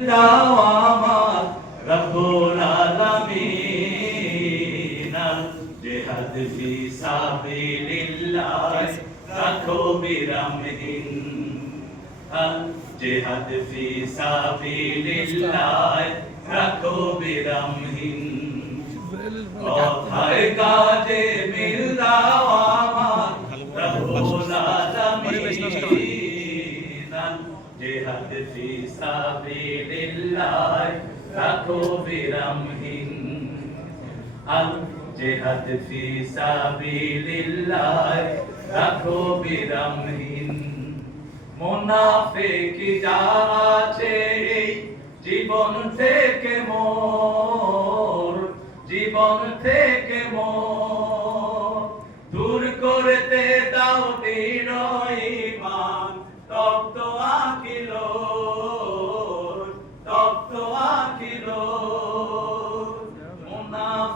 দাও আমার রব্বুল আলামিন জিহাদ ফি সাবিলিল্লাহ, রাখো বিরামহীন রাখো বিরামহীন কথায় কাজে মিল দাও আমার রব্বুল আলামিন। জিহাদ ফি জিহাদ ফি সাবিলিল্লাহ রাখো বিরামহীন। মুনাফিক যা আছে এই জীবন থেকে মোর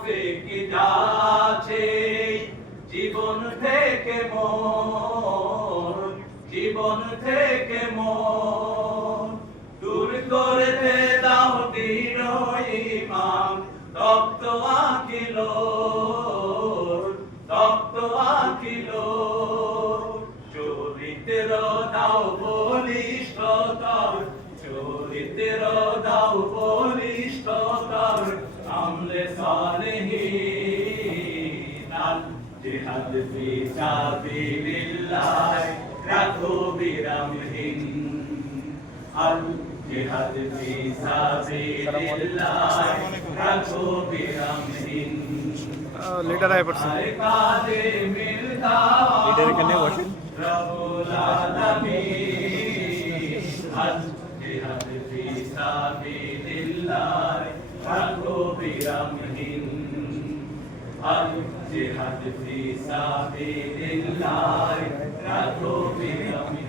মুনাফিক যাচ্ছে, জীবন থেকে মোর জীবন থেকে মোর দূর করতে দাও দৃঢ় ঈমান তপ্ত আখিল তপ্ত আখিল চরিত্র দাও বলিষ্ঠতার, চরিত্র দাও বলিষ্ঠতার, আমলে সালেহীন জিহাদ ফি সাবিলিল্লাহ রাখো বিরামহীন আল জিহাদ ফি সাবিলিল্লাহ রাখো বিরামহীন লিডার আয় পড়ছে। লিডার এখানে বসেন। রব্বুল আলামিন। হজ জিহাদ ফি রাখো বিরামহীন হজ জিহাদ ফি সাবিলিল্লাহ রাখো বিরামহীন